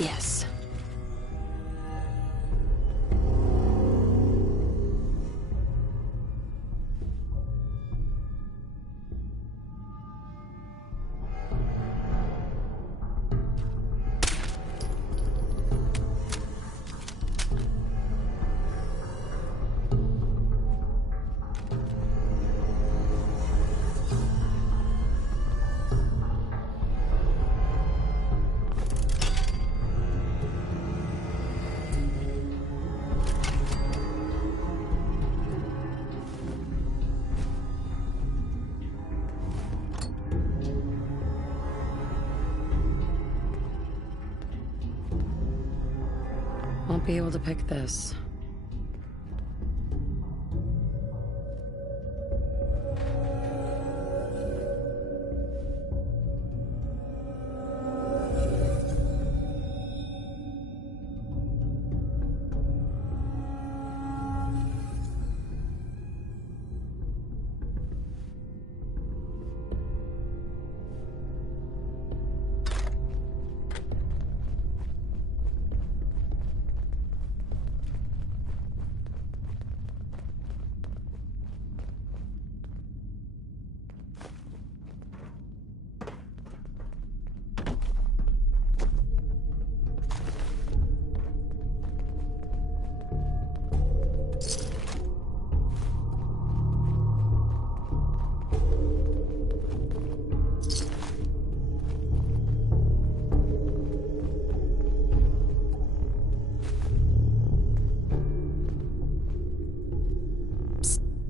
Yes. Won't be able to pick this.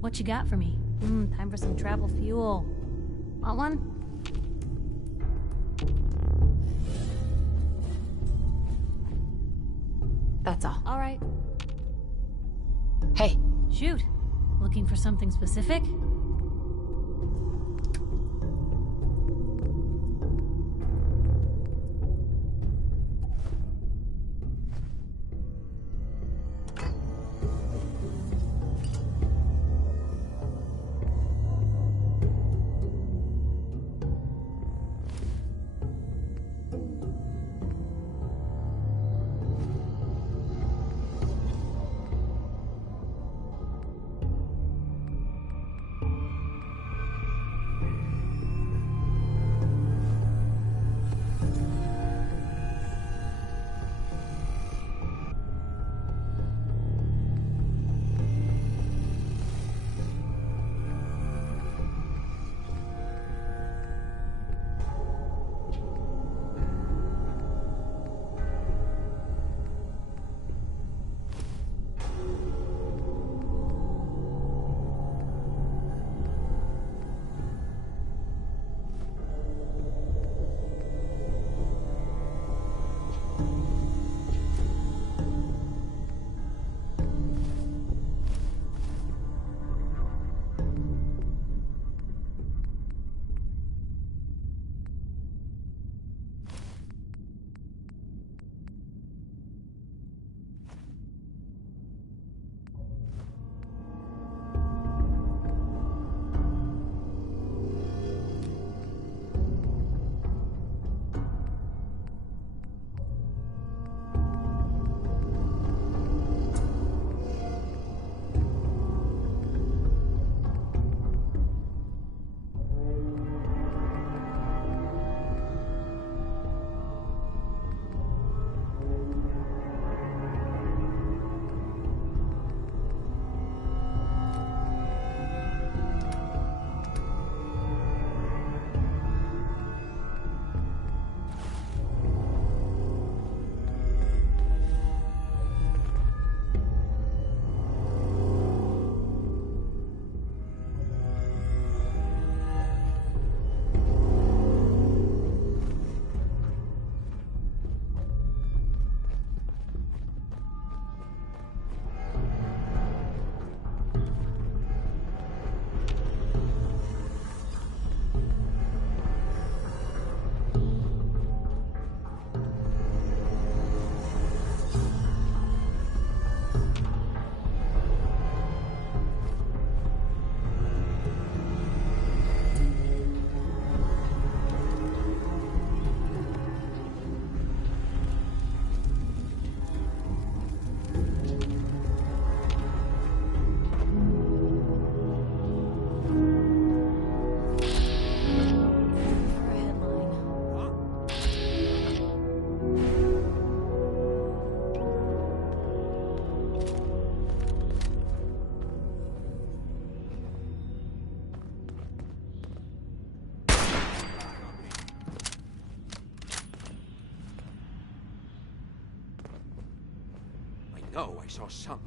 What you got for me? Time for some travel fuel. Want one? that's all. All right. Hey, Shoot. Looking for something specific? know I saw some.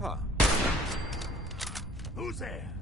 Huh. Who's there?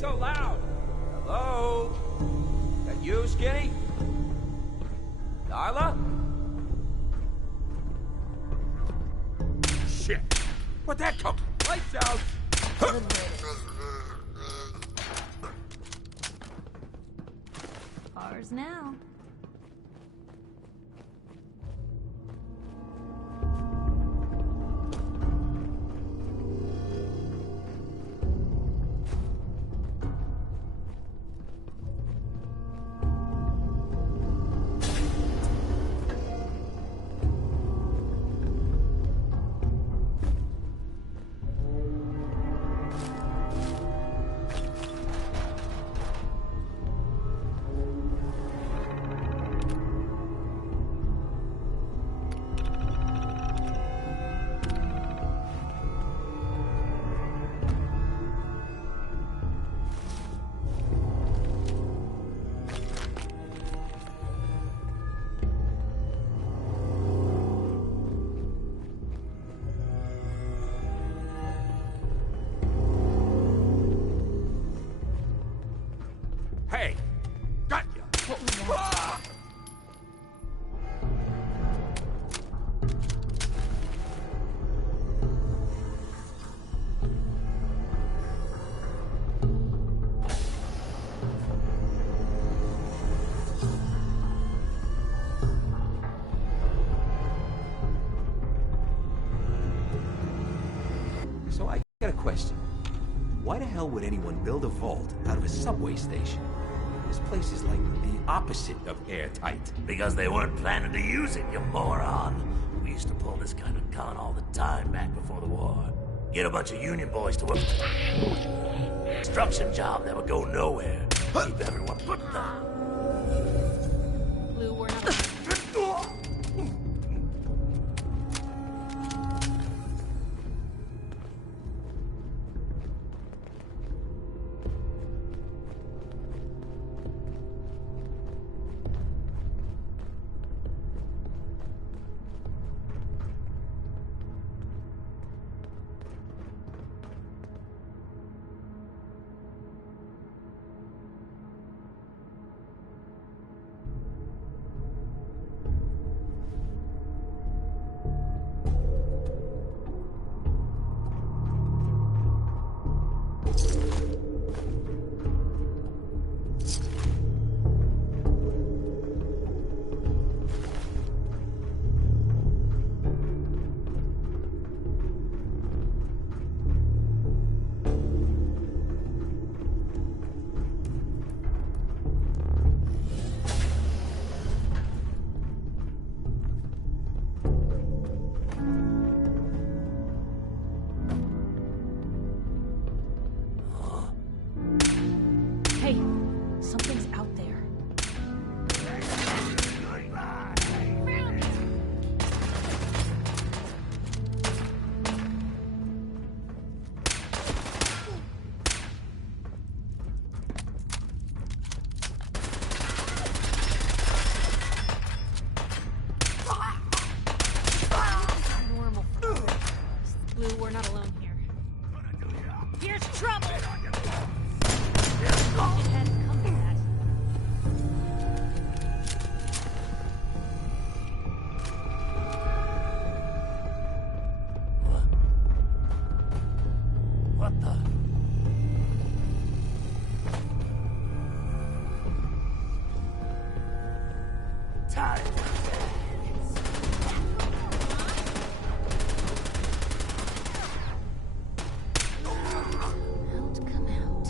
so loud? Hello? That you, Skinny? Darla? Shit! Where'd that come from? Lights out! Ours now. Hey! Got ya! What was that? So I got a question. Why the hell would anyone build a vault out of a subway station? This place is like the opposite of airtight. Because they weren't planning to use it, you moron. We used to pull this kind of con all the time back before the war. Get a bunch of union boys to work construction job that would go nowhere. Keep everyone put down. Blue, we're not. Hey, something's out there. Normal for us. Blue, we're not alone here. Here's trouble! It hadn't come to that. What the? Time. Out, come out.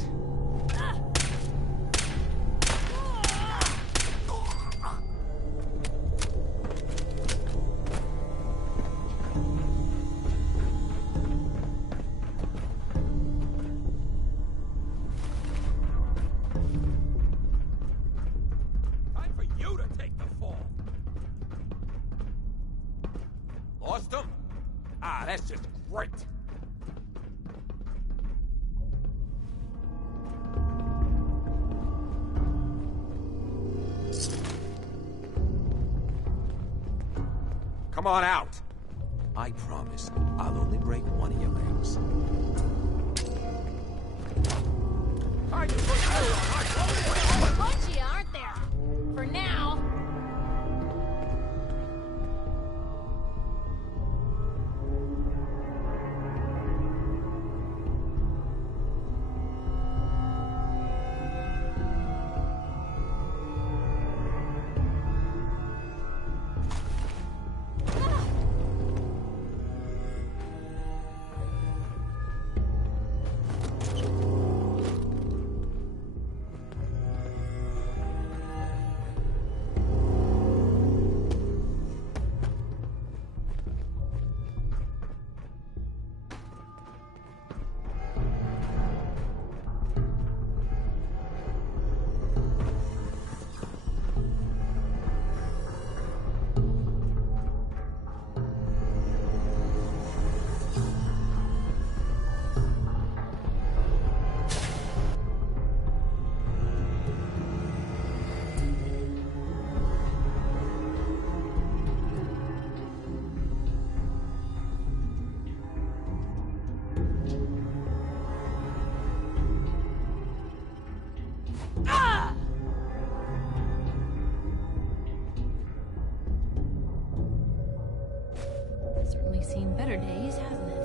Time for you to take the fall. Lost him? Ah, that's just great. Come on out. I promise I'll only break one of your legs. All right, seen better days, hasn't it?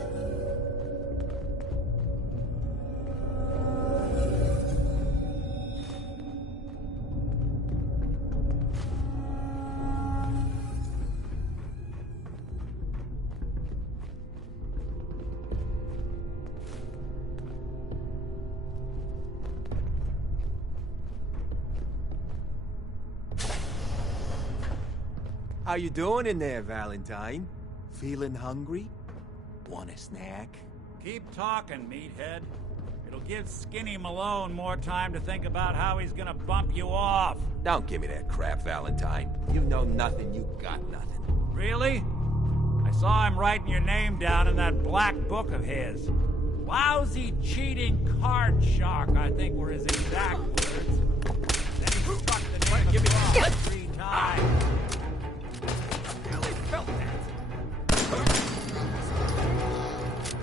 How you doing in there, Valentine? Feeling hungry? Want a snack? Keep talking, meathead. It'll give Skinny Malone more time to think about how he's gonna bump you off. Don't give me that crap, Valentine. You know nothing, you got nothing. Really? I saw him writing your name down in that black book of his. Lousy, cheating card shark, I think were his exact words. Then he struck the name Give me across 3 times. I really felt that.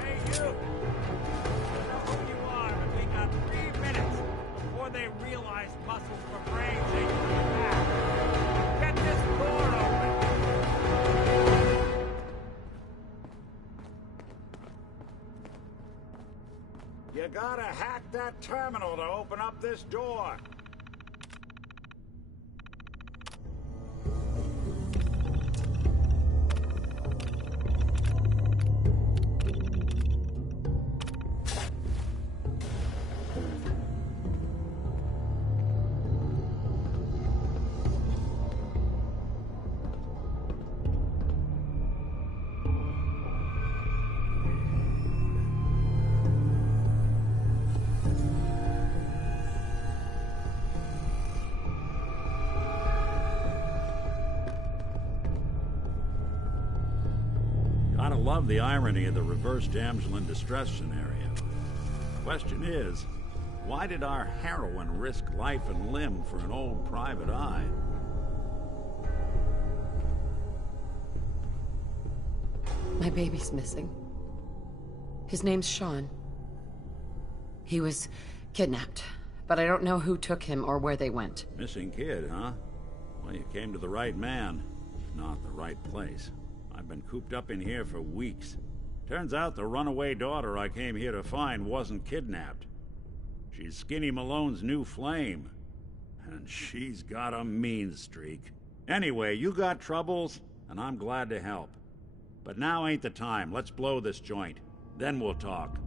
Hey, you! I know who you are, but we got 3 minutes before they realize muscles for brains ain't coming back. Get this door open! You gotta hack that terminal to open up this door. Gotta love the irony of the reverse damsel in distress scenario. Question is, why did our heroine risk life and limb for an old private eye? My baby's missing. His name's Sean. He was kidnapped, but I don't know who took him or where they went. Missing kid, huh? Well, you came to the right man, not the right place. I've been cooped up in here for weeks. Turns out the runaway daughter I came here to find wasn't kidnapped. She's Skinny Malone's new flame. And she's got a mean streak. Anyway, you got troubles, and I'm glad to help. But now ain't the time. Let's blow this joint. Then we'll talk.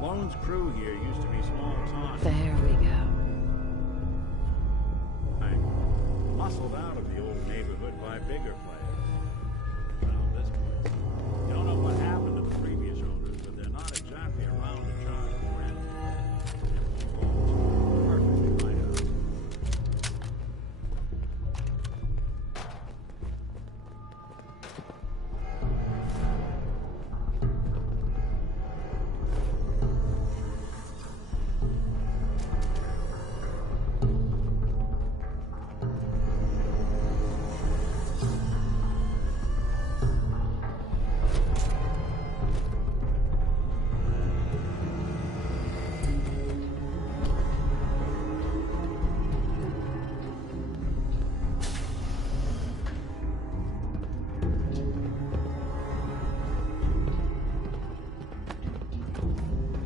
Malone's crew here used to be small time. There we go. I muscled out of the old neighborhood by bigger players. Found this place. Don't know what happened to the previous owners, but they're not exactly around to charge rent. Perfectly right out.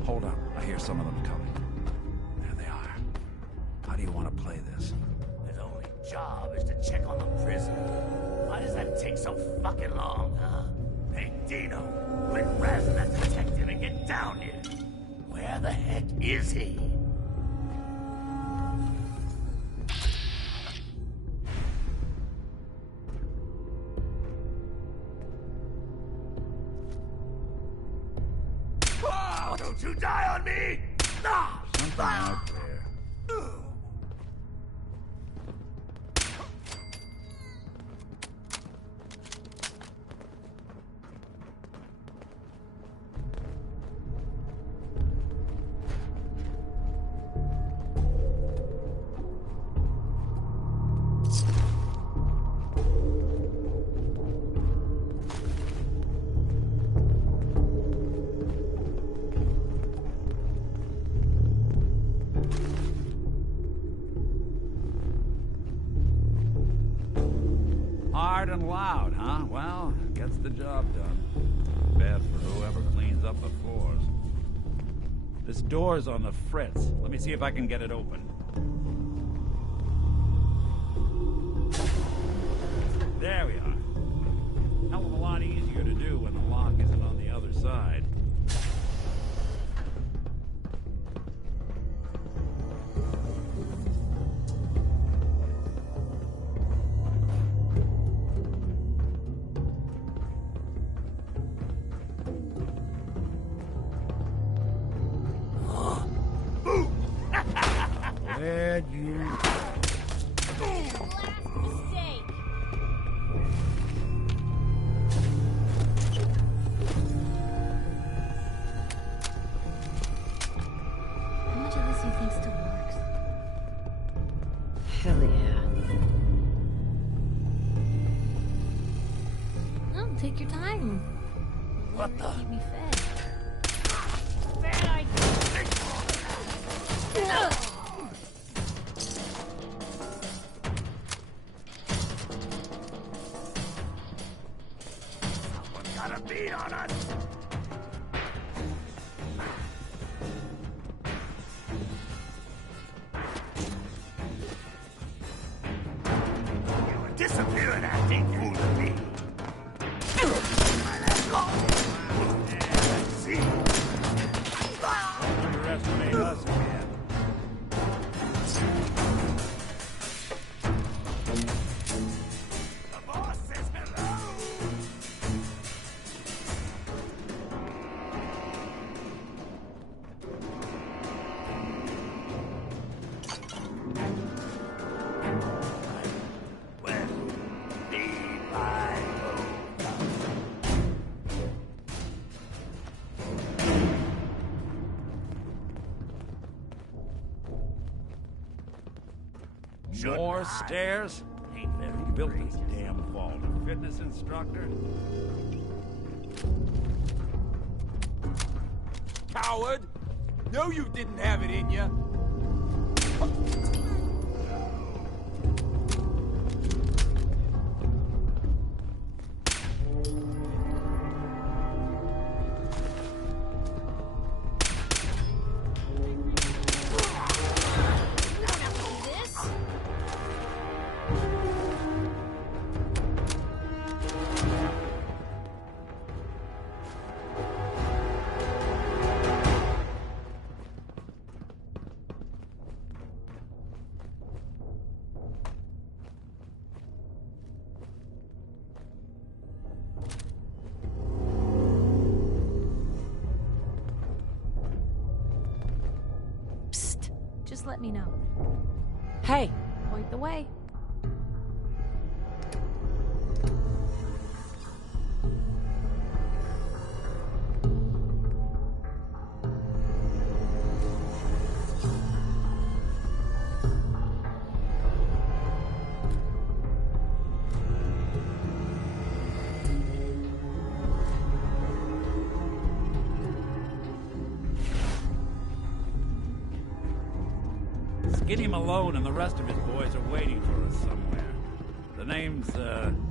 Hold up, I hear some of them coming. There they are. How do you want to play this? His only job is to check on the prisoner. Why does that take so fucking long, huh? Hey, Dino, quit razzing that detective and get down here. Where the heck is he? Oh, don't you die on me! Ah! Something out there. Hard and loud, huh? Well, gets the job done. Bad for whoever cleans up the floors. This door's on the fritz. Let me see if I can get it open. There we are. Hell of a lot easier to do when the lock isn't on the other side. Where'd you... How much of this do you think still works? Hell yeah. Oh, take your time. What the... Keep me fed. Someone got a beat on us! You were disappearing, acting fool to me. Let's go! Let's see. Underestimate us again. The boss says hello! Well, be my More stairs? Ain't very You built great. this damn vault. A fitness instructor? Coward! No, you didn't have it in you. Psst. Just let me know. Hey, Point the way. Skinny Malone and the rest of his boys are waiting for us somewhere. The name's,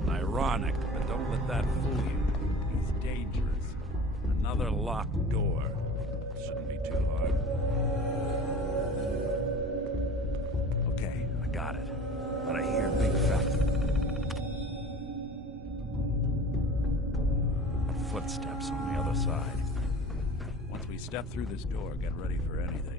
ironic, but don't let that fool you. He's dangerous. Another locked door. Shouldn't be too hard. Okay, I got it. But I hear big fat... footsteps on the other side. Once we step through this door, get ready for anything.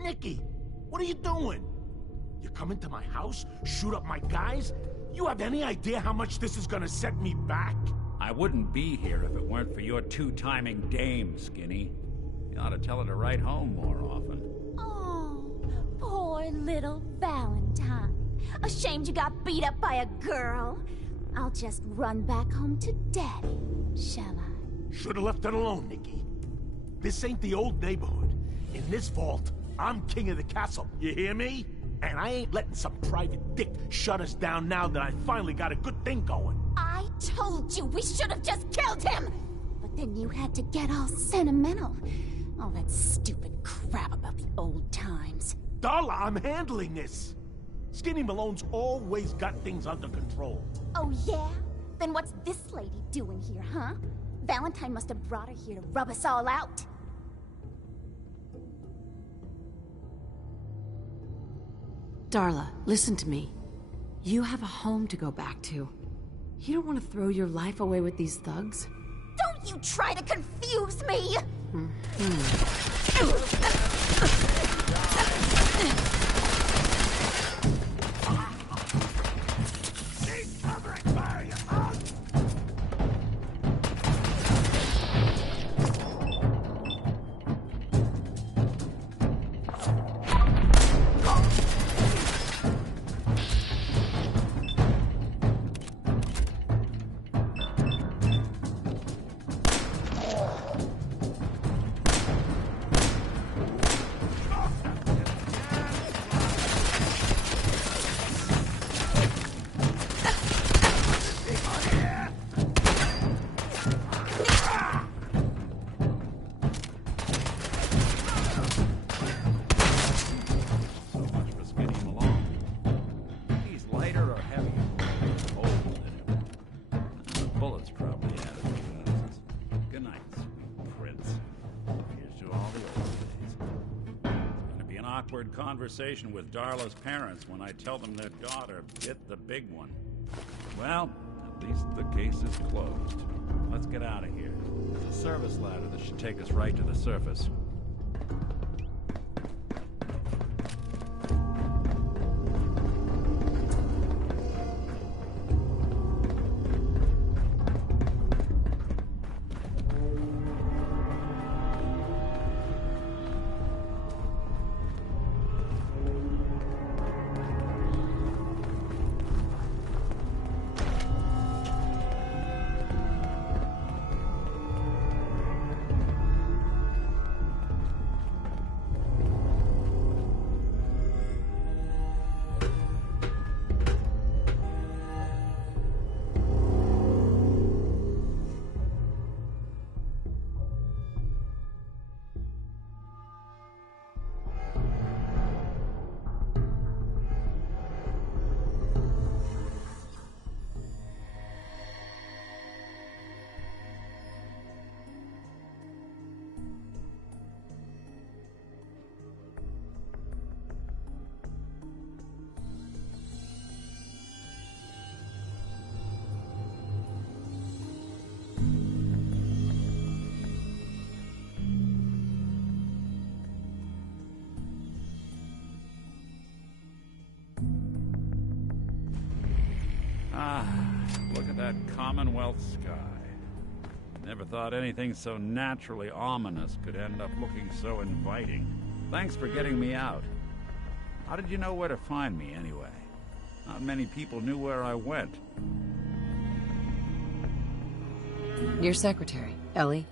Nicky, what are you doing? You come into my house, shoot up my guys? You have any idea how much this is gonna set me back? I wouldn't be here if it weren't for your two-timing dame, Skinny. You ought to tell her to write home more often. Oh, poor little Valentine. Ashamed you got beat up by a girl. I'll just run back home to Daddy, shall I? Should've left it alone, Nicky. This ain't the old neighborhood. In this vault, I'm king of the castle, you hear me? And I ain't letting some private dick shut us down now that I finally got a good thing going. I told you we should have just killed him! But then you had to get all sentimental. All that stupid crap about the old times. Darla, I'm handling this. Skinny Malone's always got things under control. Oh yeah? Then what's this lady doing here, huh? Valentine must have brought her here to rub us all out. Darla, listen to me. You have a home to go back to. You don't want to throw your life away with these thugs? Don't you try to confuse me! Need covering fire, you punk! Conversation with Darla's parents when I tell them their daughter bit the big one. Well, at least the case is closed. Let's get out of here. There's a service ladder that should take us right to the surface. Look at that Commonwealth sky. Never thought anything so naturally ominous could end up looking so inviting. Thanks for getting me out. How did you know where to find me, anyway? Not many people knew where I went. Your secretary, Ellie.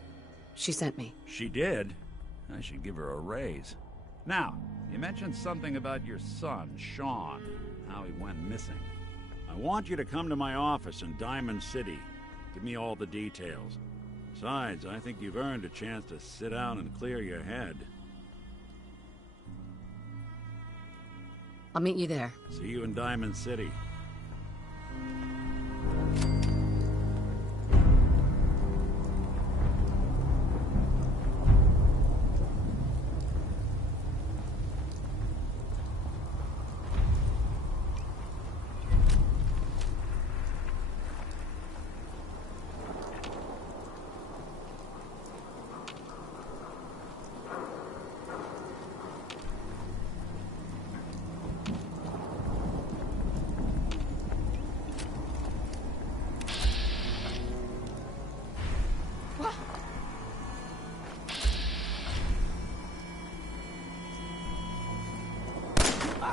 She sent me. She did? I should give her a raise. Now, you mentioned something about your son, Sean, how he went missing. I want you to come to my office in Diamond City. Give me all the details. Besides, I think you've earned a chance to sit down and clear your head. I'll meet you there. See you in Diamond City.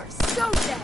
So dead!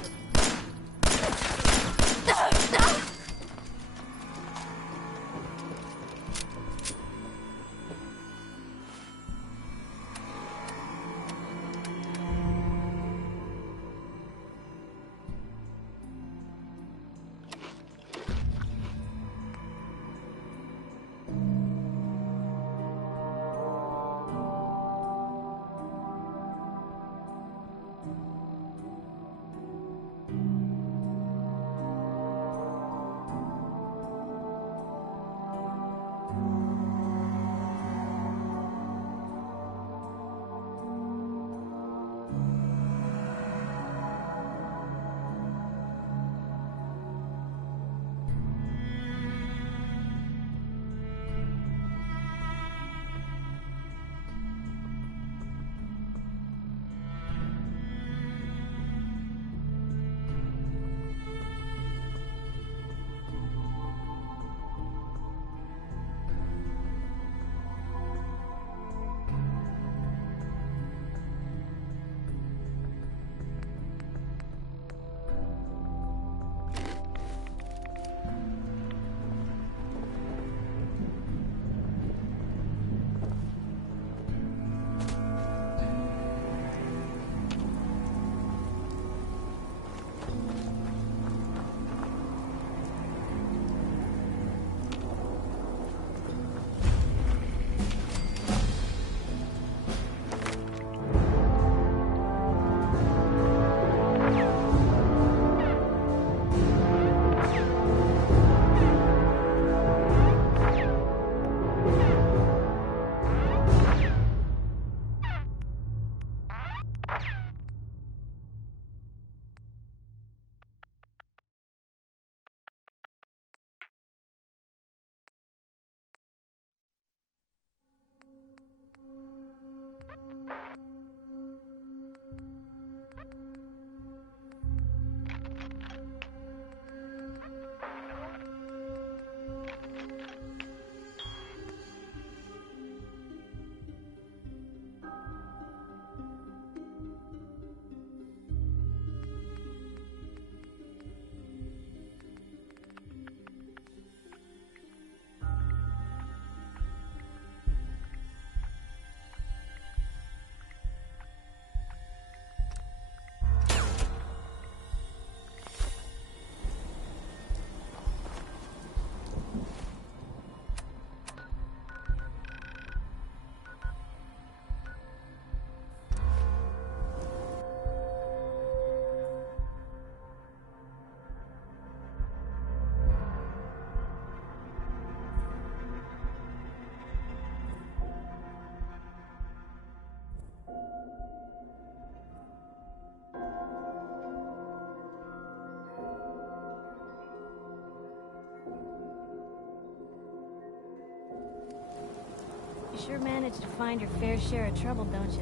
sure manage to find your fair share of trouble, don't you?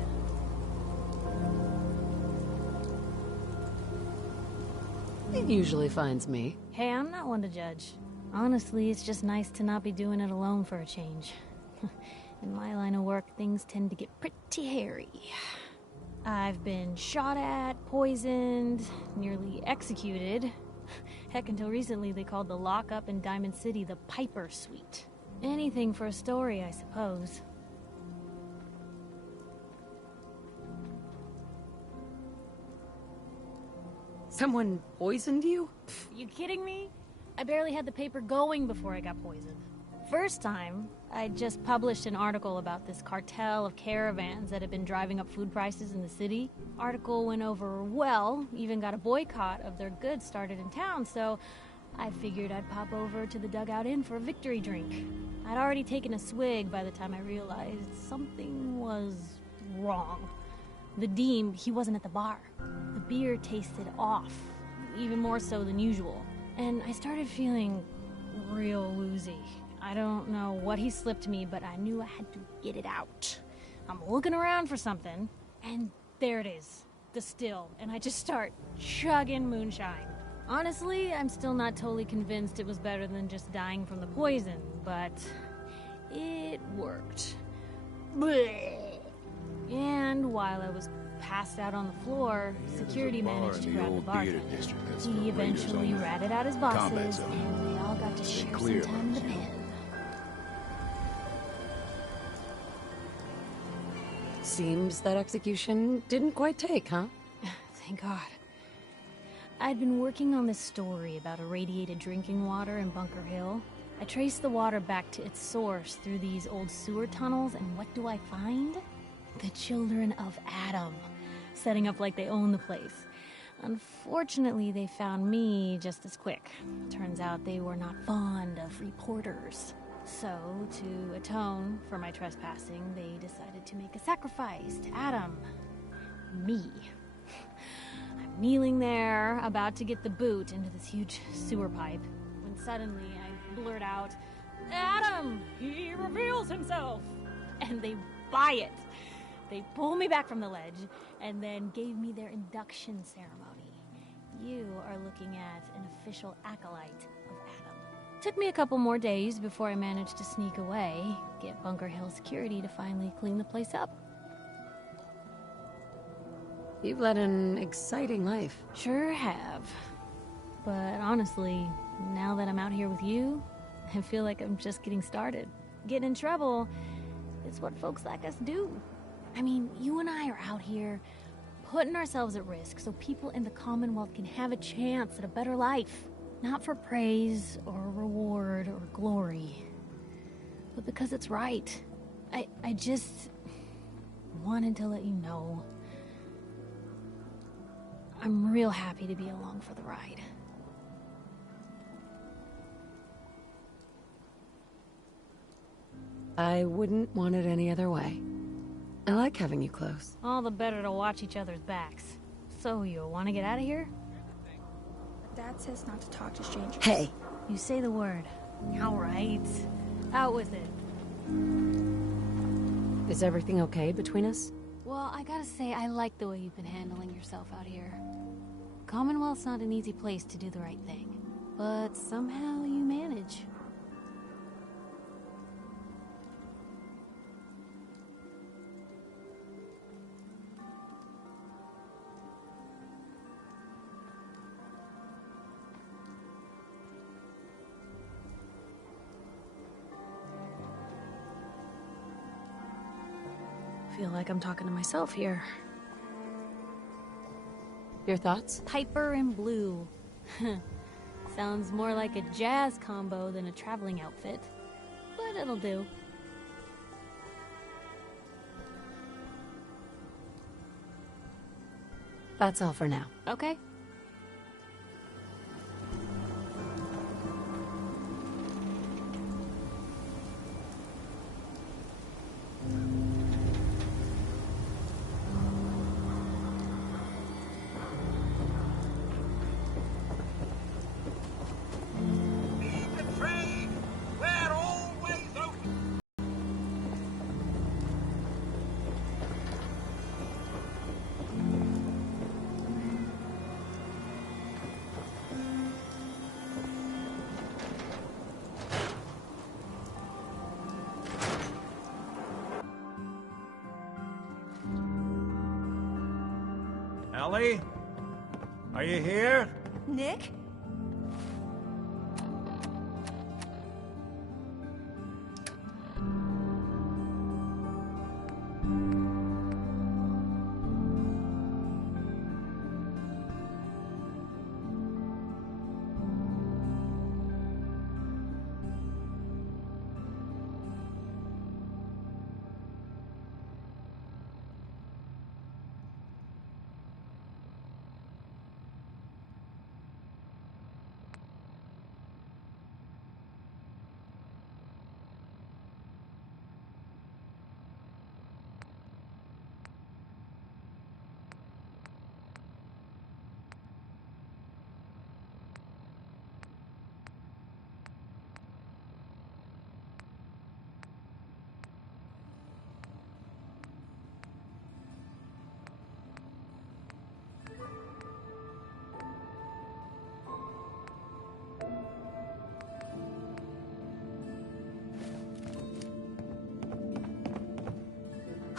It usually finds me. Hey, I'm not one to judge. Honestly, it's just nice to not be doing it alone for a change. In my line of work, things tend to get pretty hairy. I've been shot at, poisoned, nearly executed. Heck, until recently they called the lockup in Diamond City the Piper Suite. Anything for a story, I suppose. Someone poisoned you? You kidding me? I barely had the paper going before I got poisoned. First time, I just published an article about this cartel of caravans that had been driving up food prices in the city. Article went over well, even got a boycott of their goods started in town, so I figured I'd pop over to the Dugout Inn for a victory drink. I'd already taken a swig by the time I realized something was wrong. The Dean, he wasn't at the bar. The beer tasted off, even more so than usual. And I started feeling real woozy. I don't know what he slipped me, but I knew I had to get it out. I'm looking around for something, and there it is, the still, and I just start chugging moonshine. Honestly, I'm still not totally convinced it was better than just dying from the poison, but it worked. Blech. And while I was passed out on the floor, security managed to grab the bartender. He eventually ratted out his bosses, and they all got to share some time in the pen. Seems that execution didn't quite take, huh? Thank God. I'd been working on this story about irradiated drinking water in Bunker Hill. I traced the water back to its source through these old sewer tunnels, and what do I find? The children of Adam, setting up like they own the place. Unfortunately, they found me just as quick. Turns out they were not fond of reporters. So, to atone for my trespassing, they decided to make a sacrifice to Adam. Me. I'm kneeling there, about to get the boot into this huge sewer pipe, when suddenly I blurt out, "Adam! He reveals himself!" And they buy it. They pulled me back from the ledge, and then gave me their induction ceremony. You are looking at an official acolyte of Adam. Took me a couple more days before I managed to sneak away, get Bunker Hill security to finally clean the place up. You've led an exciting life. Sure have. But honestly, now that I'm out here with you, I feel like I'm just getting started. Getting in trouble is what folks like us do. I mean, you and I are out here putting ourselves at risk so people in the Commonwealth can have a chance at a better life. Not for praise or reward or glory, but because it's right. I just wanted to let you know I'm real happy to be along for the ride. I wouldn't want it any other way. I like having you close. All the better to watch each other's backs. So, you want to get out of here? Dad says not to talk to strangers. Hey! You say the word. All right. Out with it. Is everything okay between us? Well, I gotta say, I like the way you've been handling yourself out here. Commonwealth's not an easy place to do the right thing. But somehow you manage. Feel like I'm talking to myself here. Your thoughts? Piper and Blue. Sounds more like a jazz combo than a traveling outfit. But it'll do. That's all for now. Okay. Ellie? Are you here? Nick?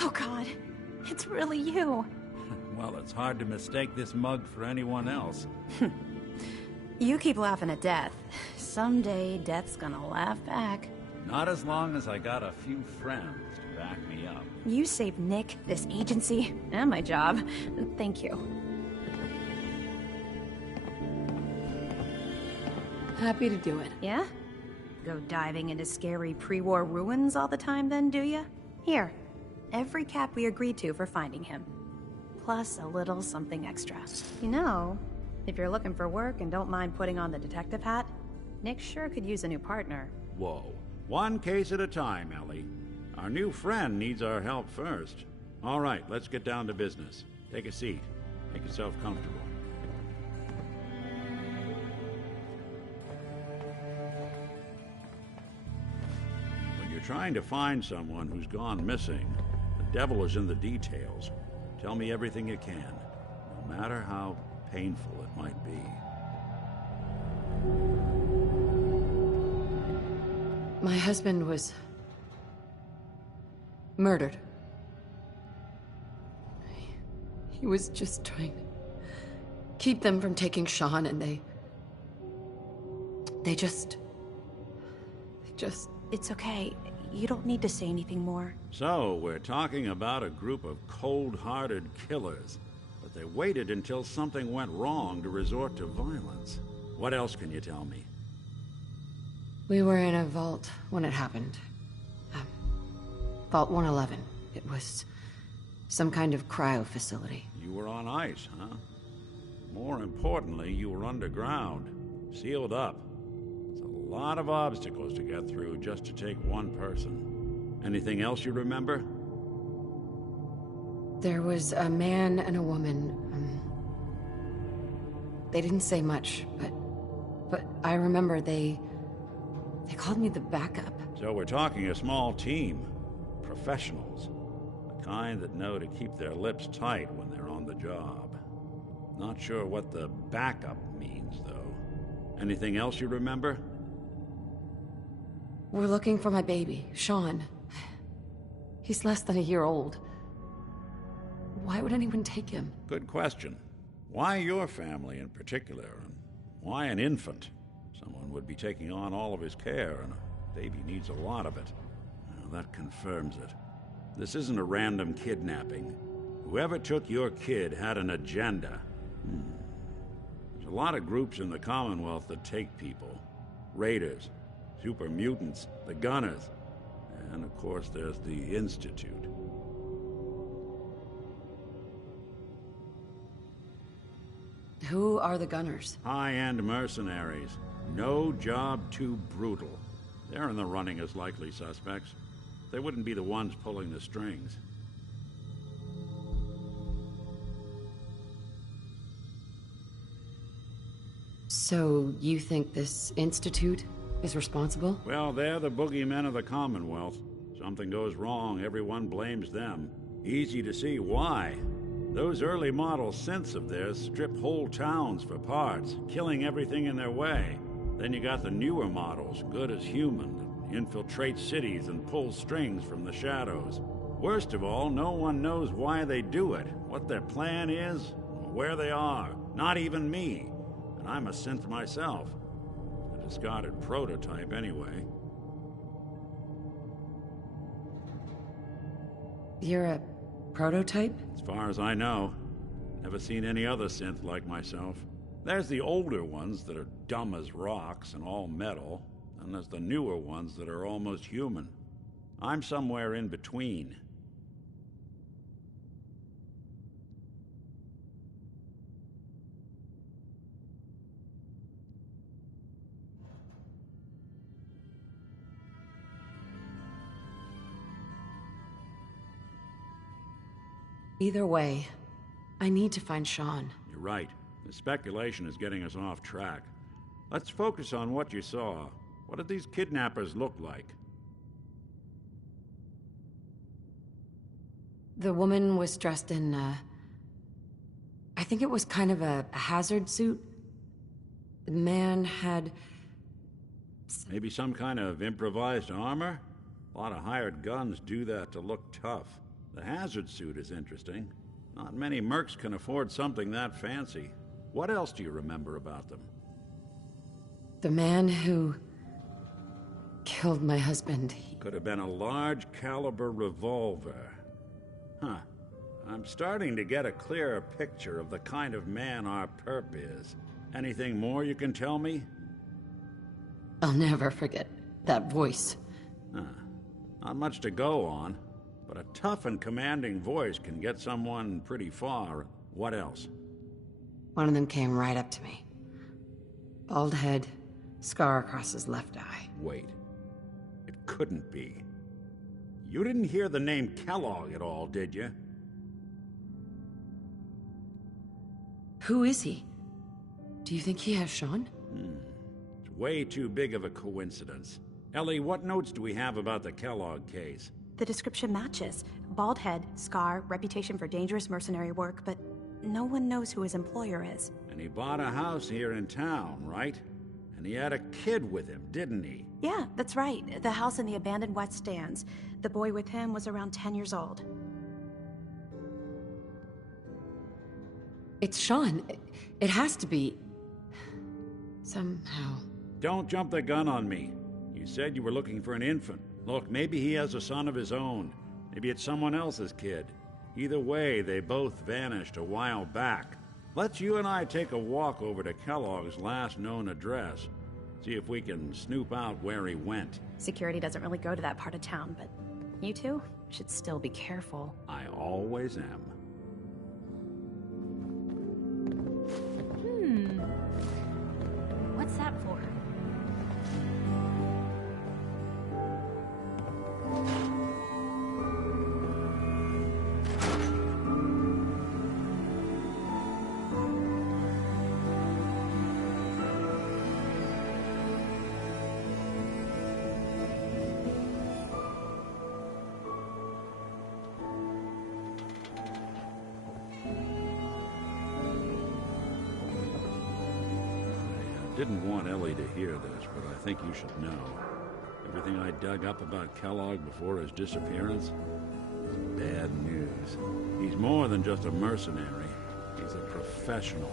Oh God, it's really you. Well, it's hard to mistake this mug for anyone else. You keep laughing at death. Someday, death's gonna laugh back. Not as long as I got a few friends to back me up. You saved Nick, this agency, and my job. Thank you. Happy to do it. Yeah? Go diving into scary pre-war ruins all the time then, do ya? Here, every cap we agreed to for finding him. Plus a little something extra. You know, if you're looking for work and don't mind putting on the detective hat, Nick sure could use a new partner. Whoa. One case at a time, Ellie. Our new friend needs our help first. All right, let's get down to business. Take a seat. Make yourself comfortable. When you're trying to find someone who's gone missing, the devil is in the details. Tell me everything you can, no matter how painful it might be. My husband was murdered. He was just trying to keep them from taking Sean, and they just... It's okay. You don't need to say anything more. So, we're talking about a group of cold-hearted killers, but they waited until something went wrong to resort to violence. What else can you tell me? We were in a vault when it happened. Vault 111. It was some kind of cryo facility. You were on ice, huh? More importantly, you were underground, sealed up. It's a lot of obstacles to get through just to take one person. Anything else you remember? There was a man and a woman. They didn't say much, but I remember they called me the backup. So we're talking a small team. Professionals. The kind that know to keep their lips tight when they're on the job. Not sure what the backup means, though. Anything else you remember? We're looking for my baby, Sean. He's less than a year old. Why would anyone take him? Good question. Why your family in particular? And why an infant? Someone would be taking on all of his care, and a baby needs a lot of it. Well, that confirms it. This isn't a random kidnapping. Whoever took your kid had an agenda. There's a lot of groups in the Commonwealth that take people. Raiders, super mutants, the Gunners, and of course there's the Institute. Who are the Gunners? High-end mercenaries. No job too brutal. They're in the running as likely suspects. They wouldn't be the ones pulling the strings. So, you think this Institute is responsible? Well, they're the boogeymen of the Commonwealth. Something goes wrong, everyone blames them. Easy to see why. Those early model synths of theirs strip whole towns for parts, killing everything in their way. Then you got the newer models, good as human, that infiltrate cities and pull strings from the shadows. Worst of all, no one knows why they do it, what their plan is, or where they are. Not even me. And I'm a synth myself. A discarded prototype, anyway. You're a prototype? As far as I know. Never seen any other synth like myself. There's the older ones that are dumb as rocks and all metal, and there's the newer ones that are almost human. I'm somewhere in between. Either way, I need to find Sean. You're right. The speculation is getting us off track. Let's focus on what you saw. What did these kidnappers look like? The woman was dressed in, I think it was kind of a hazard suit. The man had... Maybe some kind of improvised armor? A lot of hired guns do that to look tough. The hazard suit is interesting. Not many mercs can afford something that fancy. What else do you remember about them? The man who... killed my husband. Could have been a large caliber revolver. Huh. I'm starting to get a clearer picture of the kind of man our perp is. Anything more you can tell me? I'll never forget that voice. Huh. Not much to go on, but a tough and commanding voice can get someone pretty far. What else? One of them came right up to me. Bald head, scar across his left eye. Wait. It couldn't be. You didn't hear the name Kellogg at all, did you? Who is he? Do you think he has Sean? It's way too big of a coincidence. Ellie, what notes do we have about the Kellogg case? The description matches. Bald head, scar, reputation for dangerous mercenary work, but no one knows who his employer is. And he bought a house here in town, right? And he had a kid with him, didn't he? Yeah, that's right. The house in the abandoned West Stands. The boy with him was around 10 years old. It's Sean. It has to be. Somehow. Don't jump the gun on me. You said you were looking for an infant. Look, maybe he has a son of his own. Maybe it's someone else's kid. Either way, they both vanished a while back. Let's you and I take a walk over to Kellogg's last known address. See if we can snoop out where he went. Security doesn't really go to that part of town, but you two should still be careful. I always am. What's that for? Didn't want Ellie to hear this, but I think you should know. Everything I dug up about Kellogg before his disappearance is bad news. He's more than just a mercenary. He's a professional.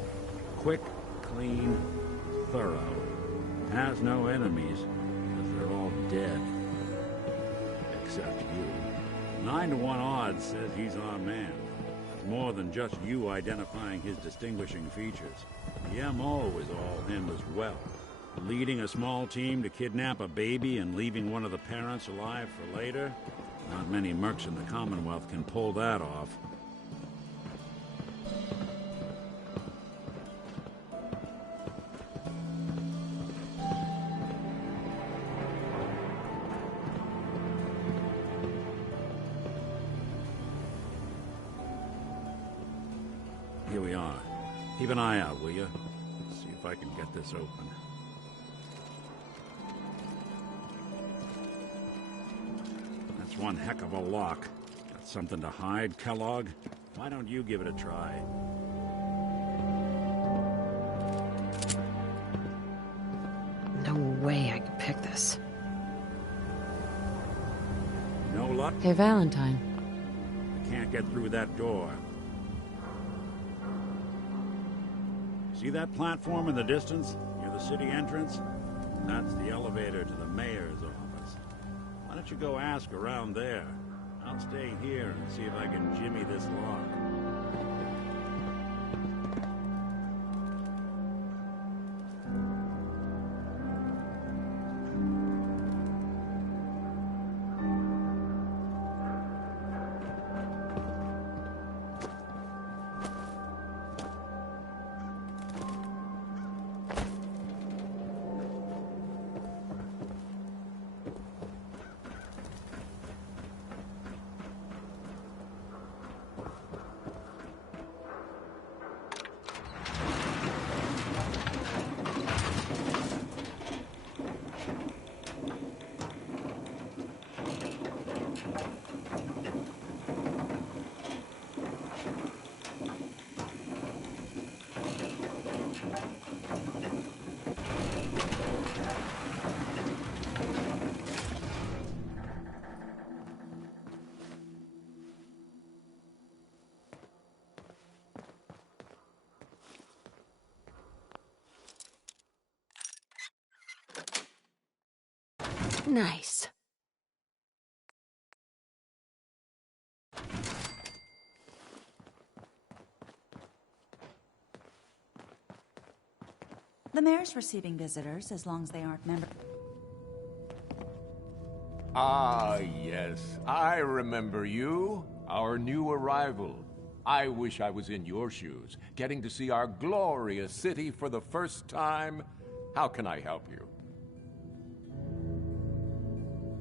Quick, clean, thorough. Has no enemies, because they're all dead. Except you. 9 to 1 odds says he's our man. It's more than just you identifying his distinguishing features. The MO is all him as well. Leading a small team to kidnap a baby and leaving one of the parents alive for later? Not many mercs in the Commonwealth can pull that off. Here we are. Keep an eye out, will you? See if I can get this open. That's one heck of a lock. Got something to hide, Kellogg? Why don't you give it a try? No way I could pick this. No luck? Hey, Valentine. I can't get through that door. See that platform in the distance, near the city entrance? That's the elevator to the mayor's office. Why don't you go ask around there? I'll stay here and see if I can jimmy this lock. Nice. The mayor's receiving visitors as long as they aren't members. Ah, yes. I remember you. Our new arrival. I wish I was in your shoes, getting to see our glorious city for the first time. How can I help you?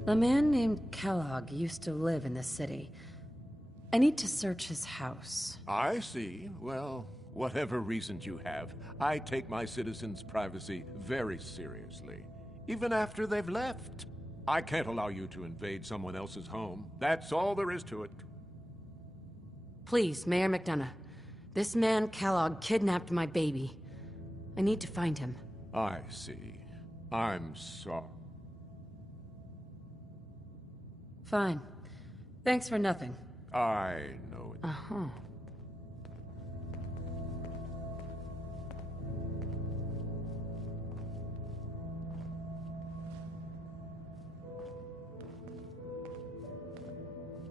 A man named Kellogg used to live in this city. I need to search his house. I see. Well, whatever reasons you have, I take my citizens' privacy very seriously. Even after they've left. I can't allow you to invade someone else's home. That's all there is to it. Please, Mayor McDonough. This man, Kellogg, kidnapped my baby. I need to find him. I see. I'm sorry. Fine. Thanks for nothing. I know it. Uh-huh.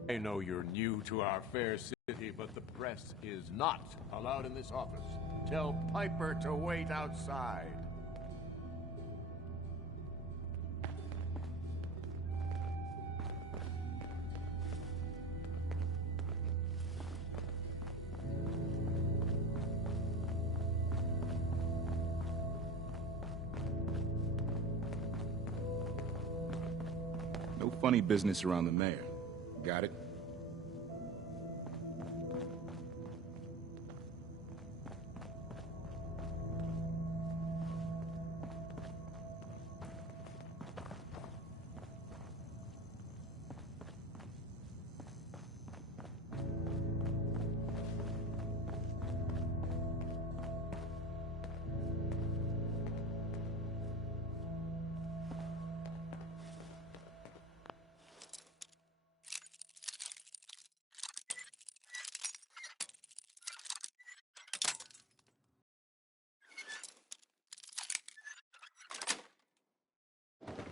I know you're new to our fair city, but the press is not allowed in this office. Tell Piper to wait outside. No funny business around the mayor. Got it?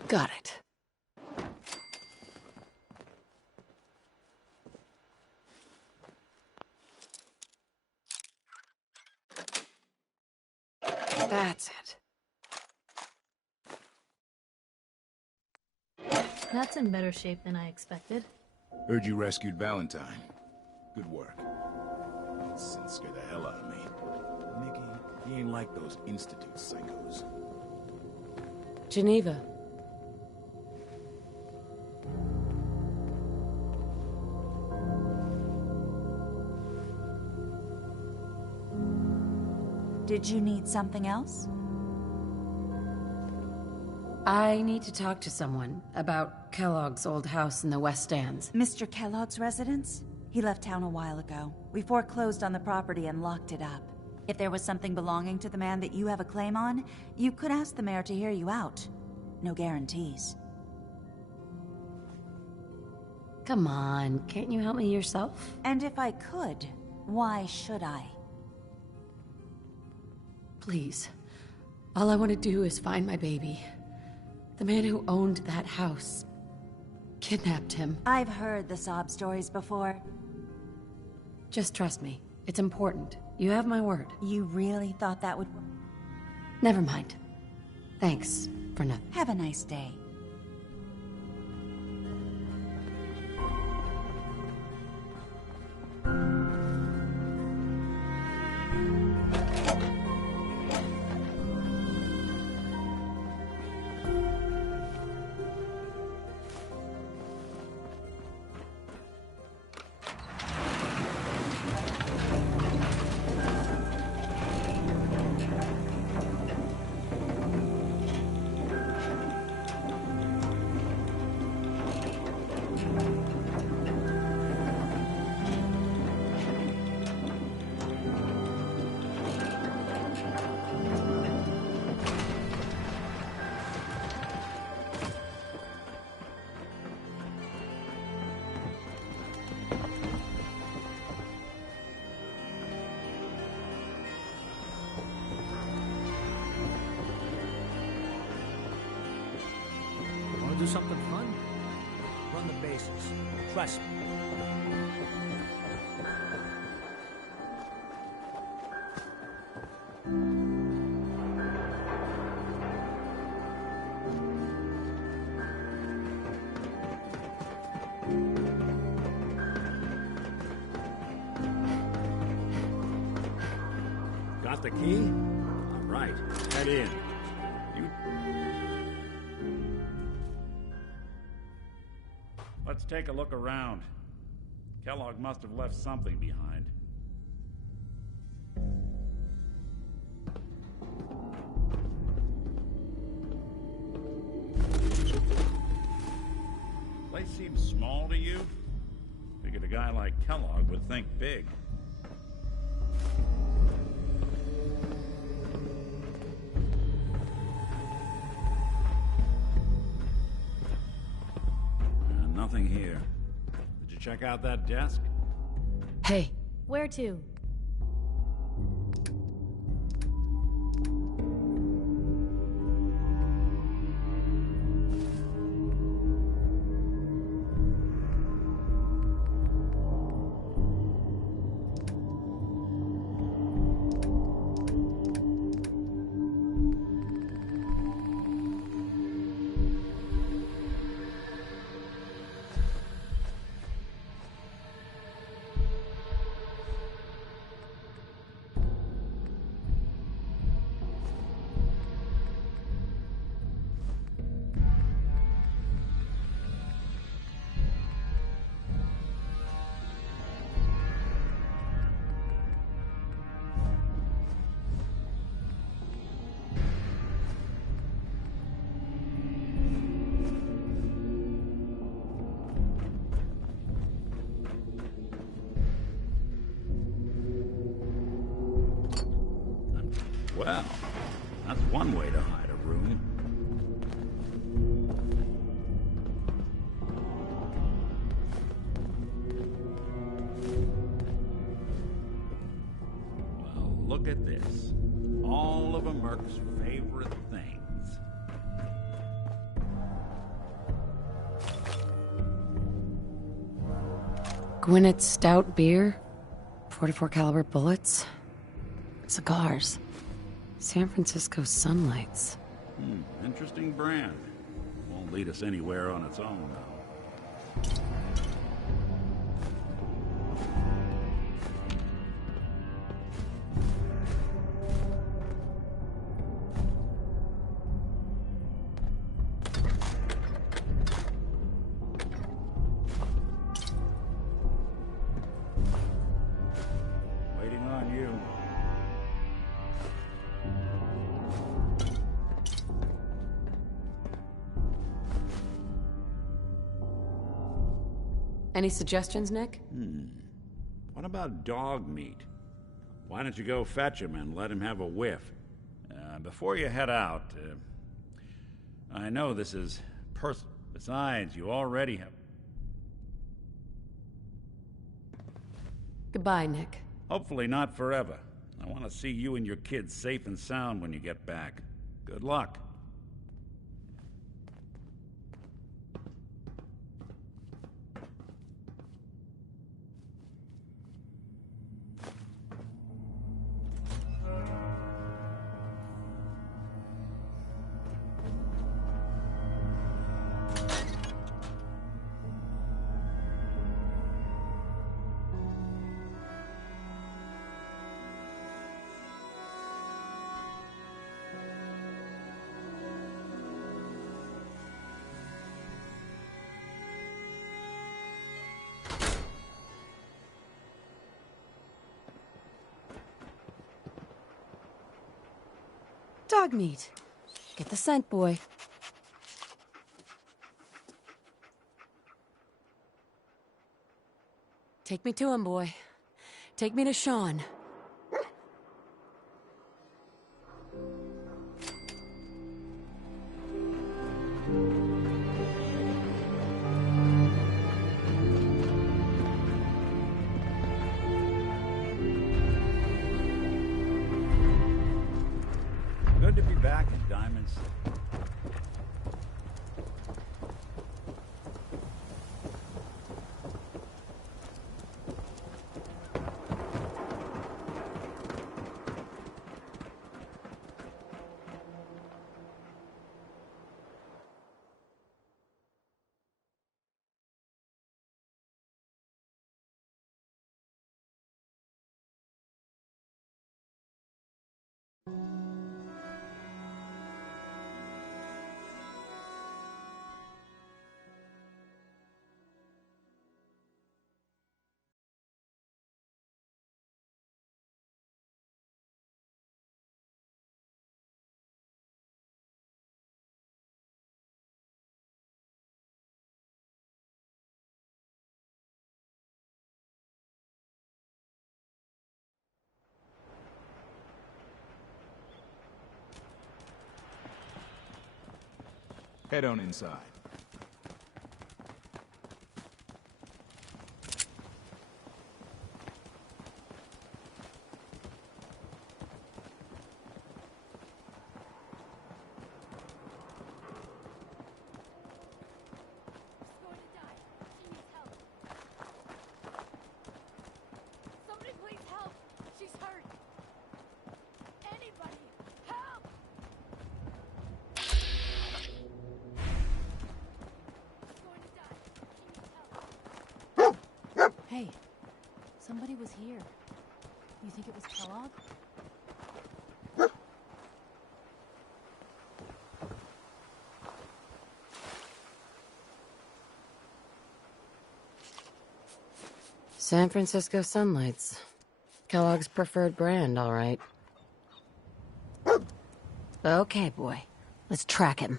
Got it. That's it. That's in better shape than I expected. Heard you rescued Valentine. Good work. That sin scared the hell out of me. Nikki, he ain't like those Institute psychos. Geneva. Did you need something else? I need to talk to someone about Kellogg's old house in the West Stands. Mr. Kellogg's residence? He left town a while ago. We foreclosed on the property and locked it up. If there was something belonging to the man that you have a claim on, you could ask the mayor to hear you out. No guarantees. Come on, can't you help me yourself? And if I could, why should I? Please. All I want to do is find my baby. The man who owned that house kidnapped him. I've heard the sob stories before. Just trust me. It's important. You have my word. You really thought that would work? Never mind. Thanks for nothing. Have a nice day. Do something fun? Run the bases. Trust me. Got the key? All right, head in. Let's take a look around. Kellogg must have left something behind. Place seems small to you? Figured a guy like Kellogg would think big. Nothing here. Did you check out that desk? Hey. Where to? Well, that's one way to hide a room. Well, look at this. All of a Merc's favorite things. Gwinnett's stout beer, 44 caliber bullets, cigars, San Francisco Sunlights. Interesting brand. Won't lead us anywhere on its own, though. Waiting on you. Any suggestions, Nick? What about dog meat? Why don't you go fetch him and let him have a whiff? Before you head out, I know this is personal. Besides, you already have... Goodbye, Nick. Hopefully not forever. I want to see you and your kids safe and sound when you get back. Good luck. Dog meat. Get the scent, boy. Take me to him, boy. Take me to Sean. Good to be back in Diamond City. Head on inside. Somebody please help! She's hurt! Anybody! Help! Hey, somebody was here. You think it was Kellogg? San Francisco Sunlights. Kellogg's preferred brand, all right. Okay, boy. Let's track him.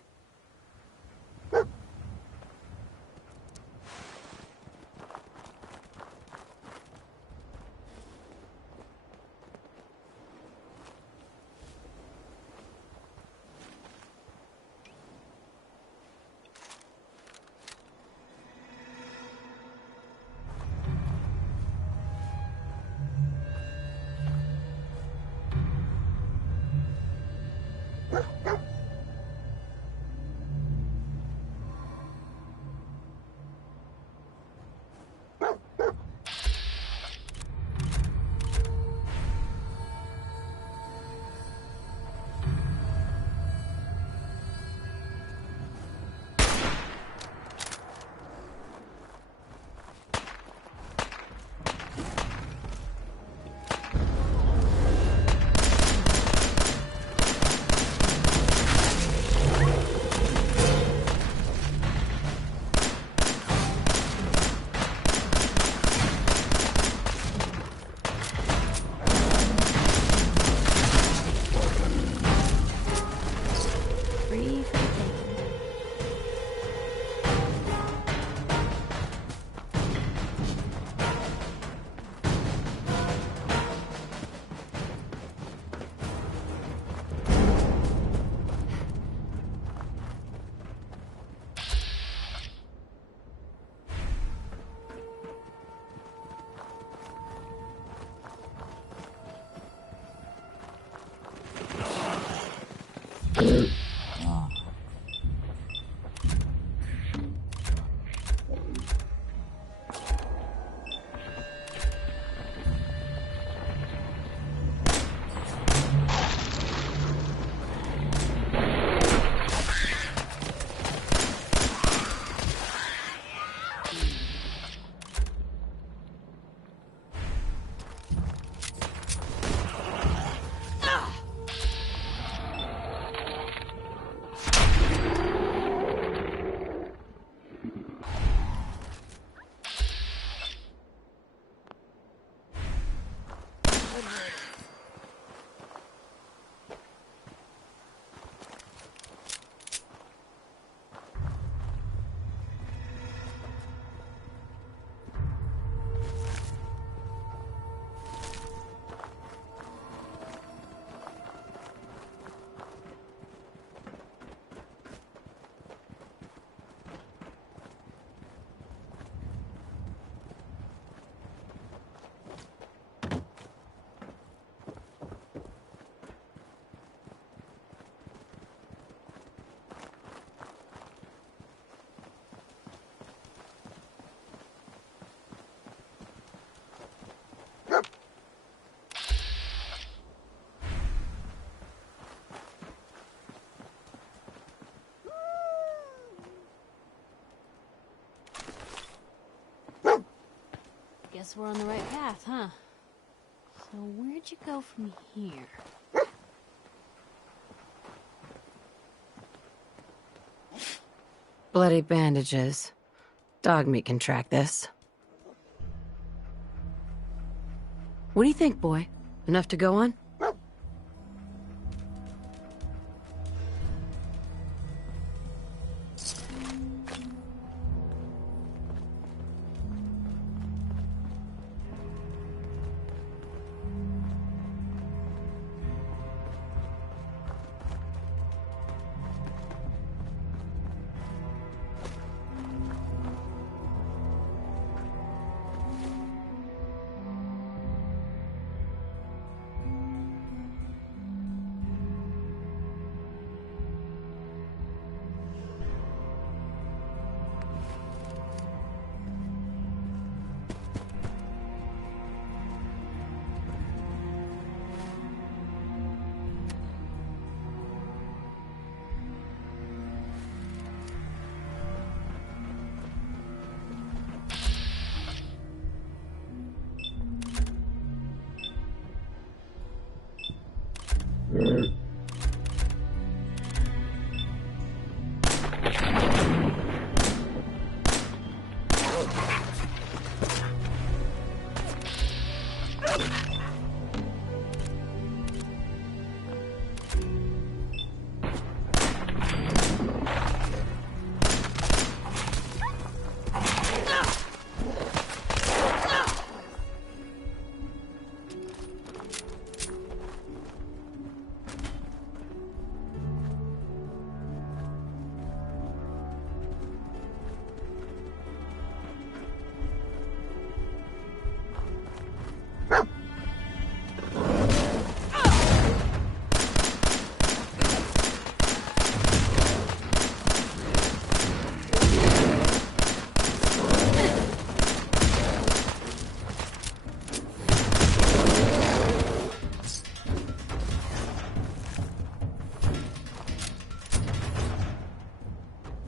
Guess we're on the right path, huh? So where'd you go from here? Bloody bandages. Dog meat can track this. What do you think, boy? Enough to go on?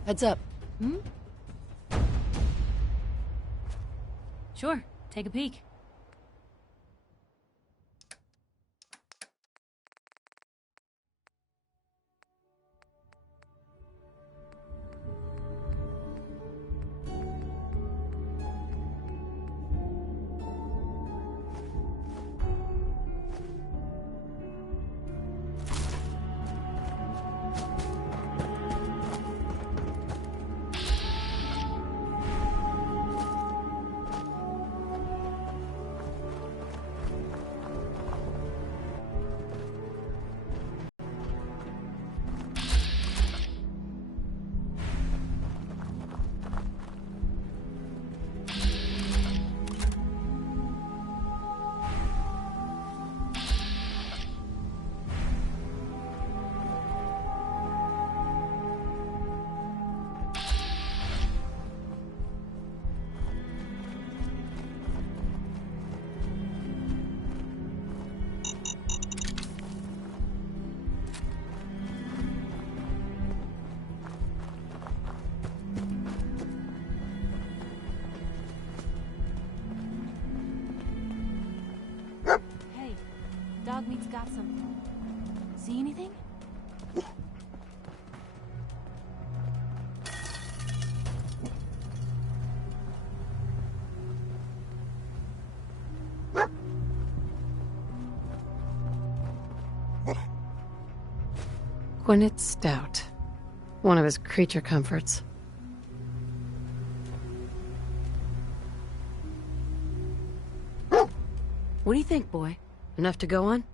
Heads up. Hmm? Sure, take a peek. got something. See anything? Gwyneth Stout. One of his creature comforts. What do you think, boy? Enough to go on?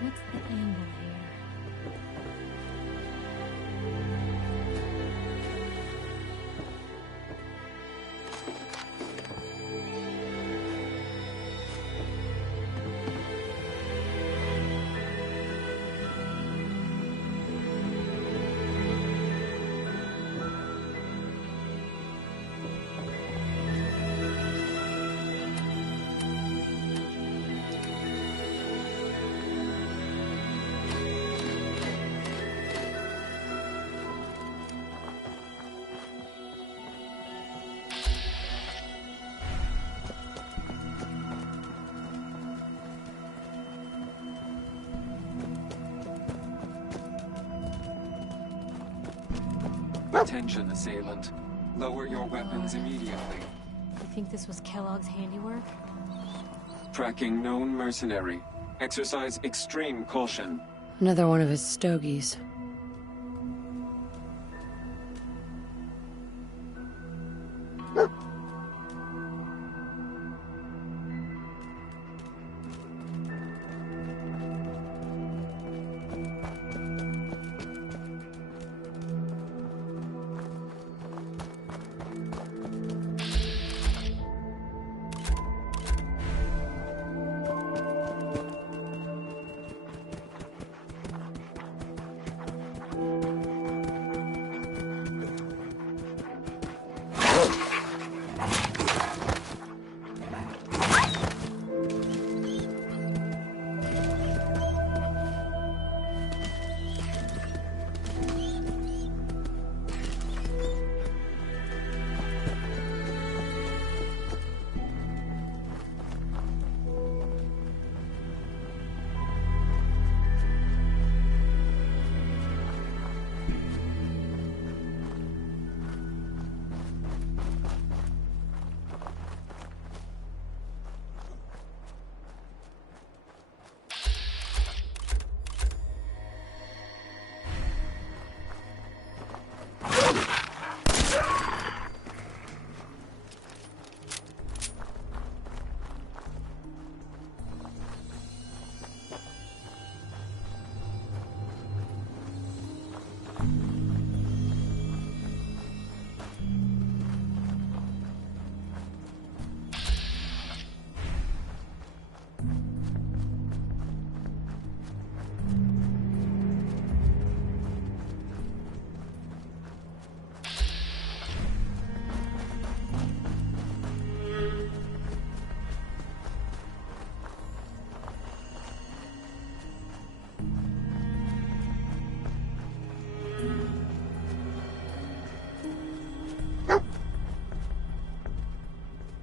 What's the angle here? Attention, assailant. Lower your weapons immediately. You think this was Kellogg's handiwork? Tracking known mercenary. Exercise extreme caution. Another one of his stogies.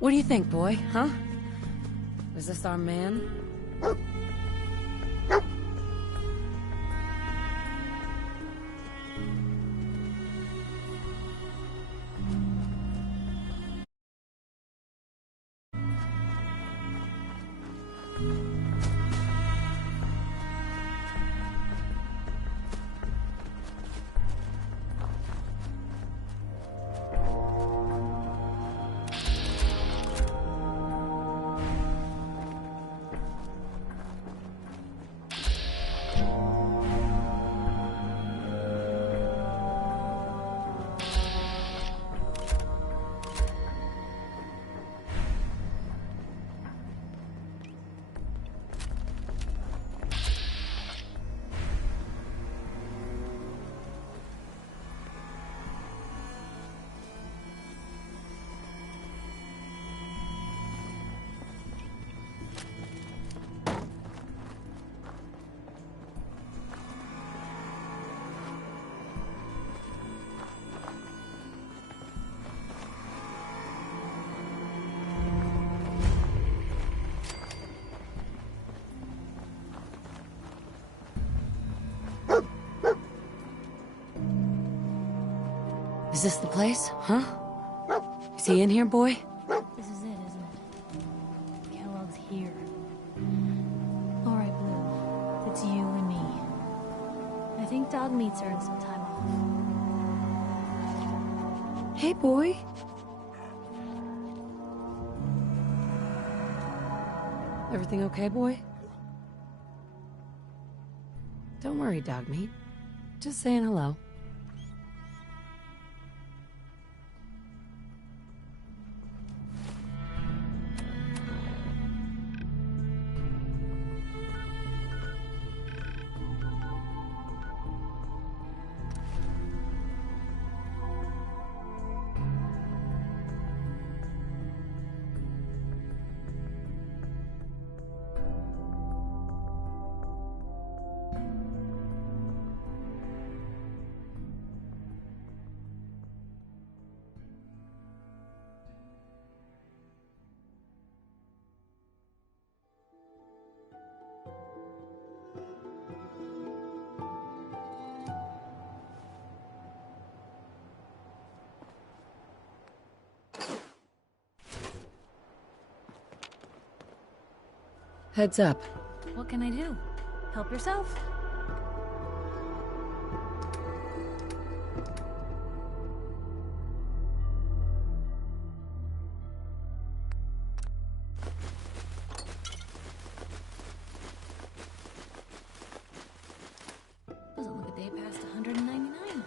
What do you think, boy, huh? Is this our man? Is this the place, huh? Is he in here, boy? This is it, isn't it? Kellogg's here. All right, Blue. It's you and me. I think Dog Meat's earned some time off. Hey, boy. Everything okay, boy? Don't worry, Dog Meat. Just saying hello. Heads up. What can I do? Help yourself. Doesn't look a day past 199.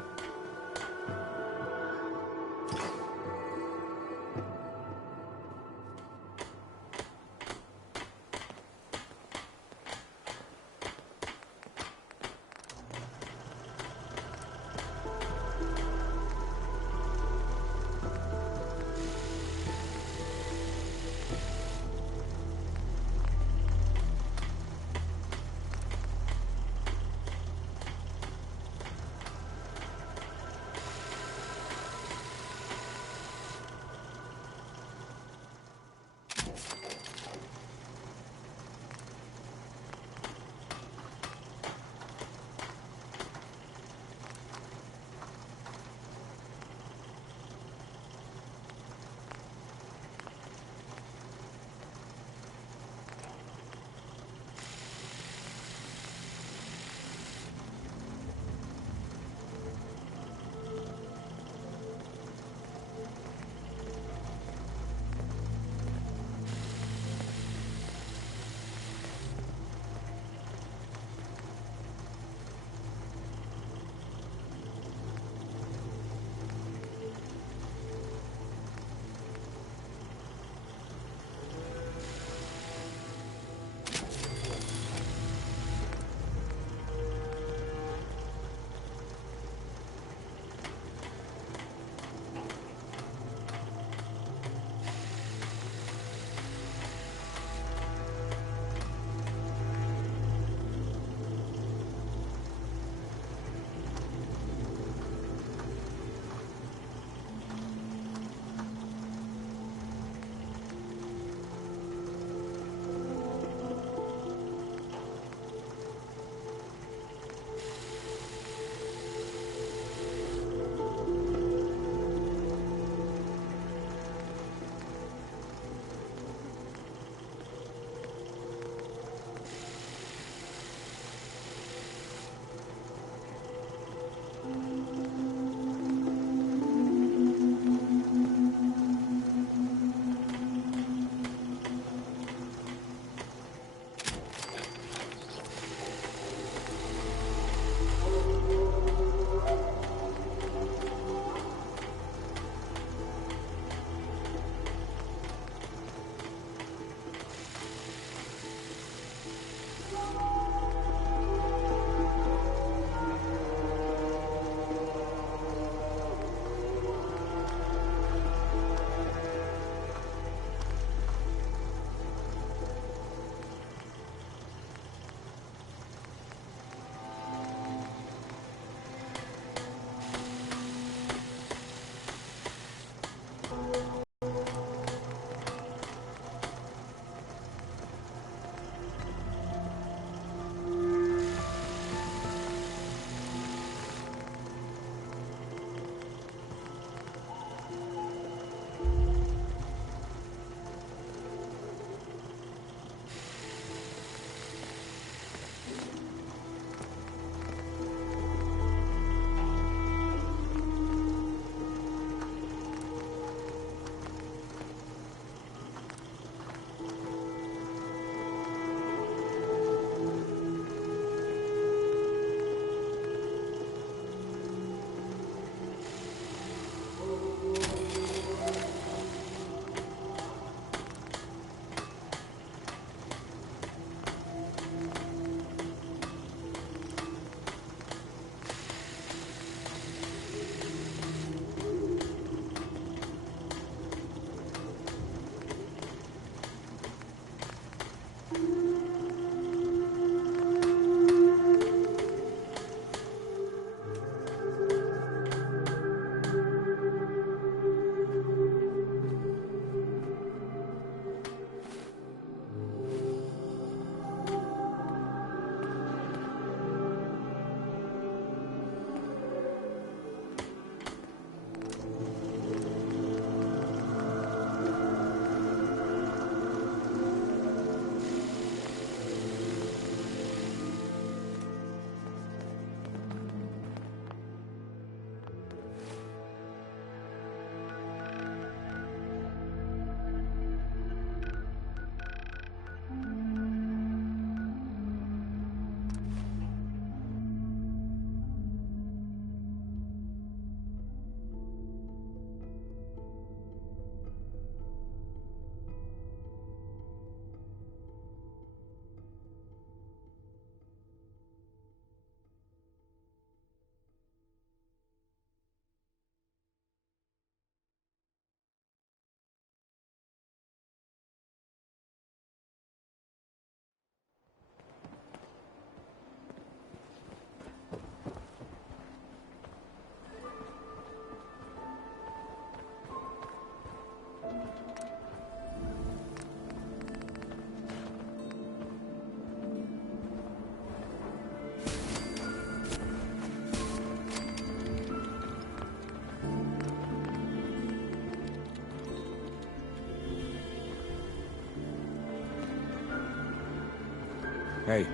Hey,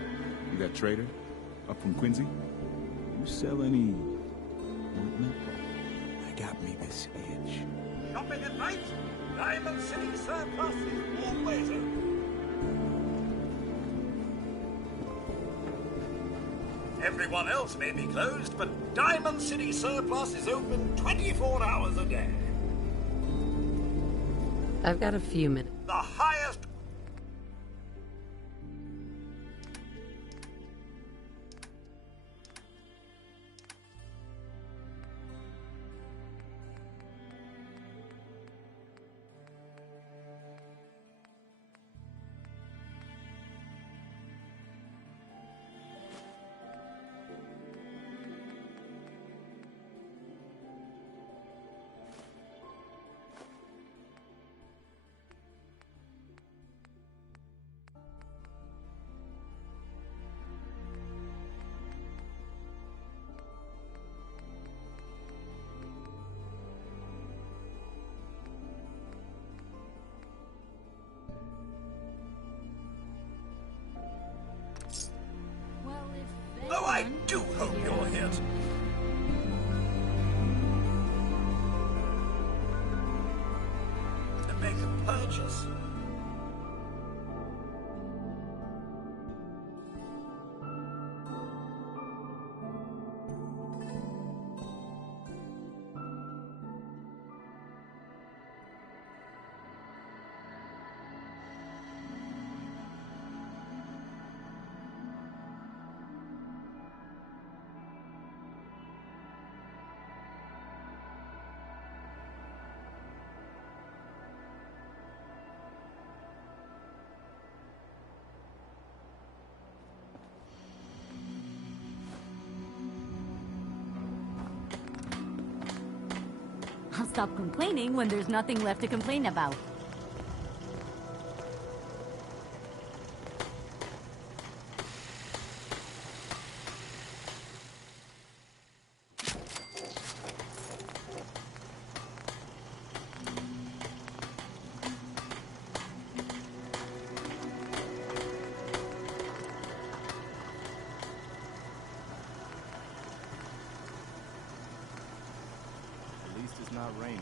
you that trader? Up from Quincy? You sell any... ointment? I got me this itch. Shopping at night? Diamond City Surplus is always open. Everyone else may be closed, but Diamond City Surplus is open 24 hours a day. I've got a few minutes. The highest... Oh, I do hope you're here. To make a purchase. I'll stop complaining when there's nothing left to complain about. At least it's not raining.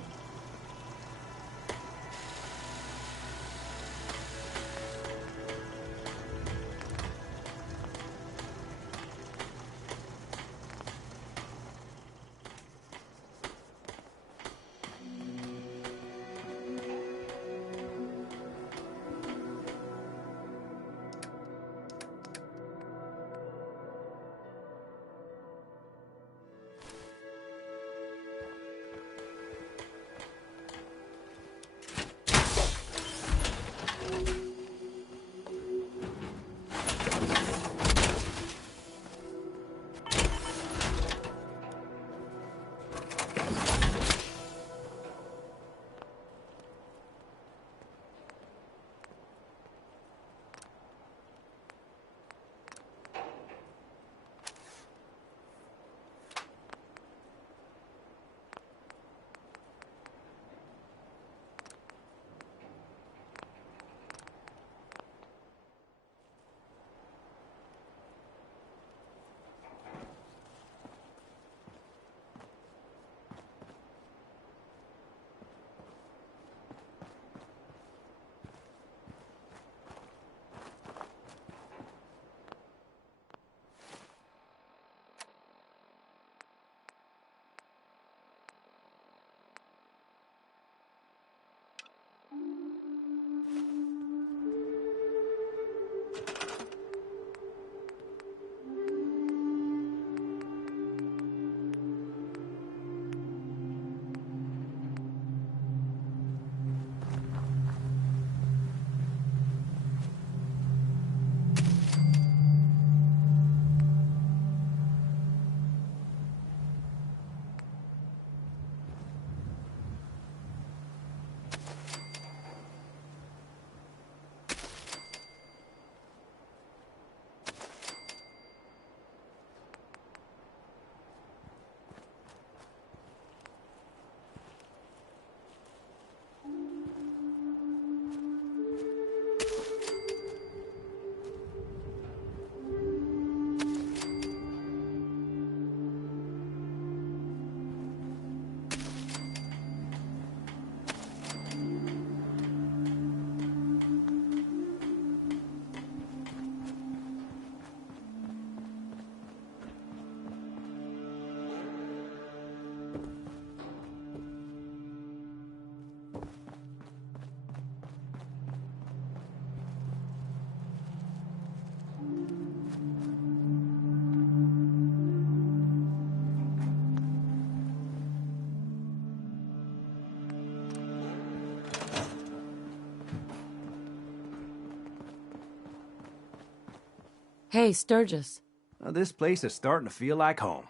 Hey, Sturgis. This place is starting to feel like home.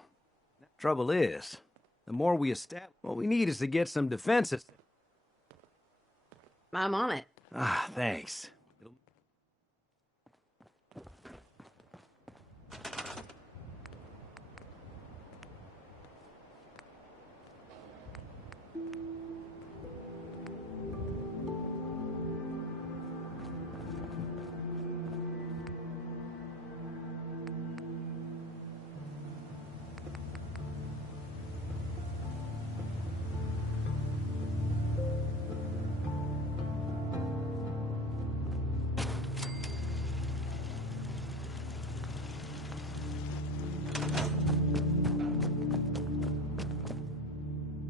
Trouble is, the more we establish, what we need is to get some defenses. I'm on it. Ah, thanks.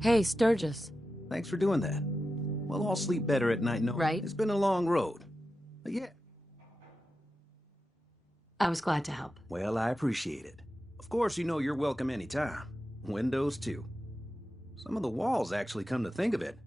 Hey, Sturgis. Thanks for doing that. We'll all sleep better at night knowing Right. It's been a long road. But yeah. I was glad to help. Well, I appreciate it. Of course, you're welcome anytime. Windows, too. Some of the walls, actually, come to think of it,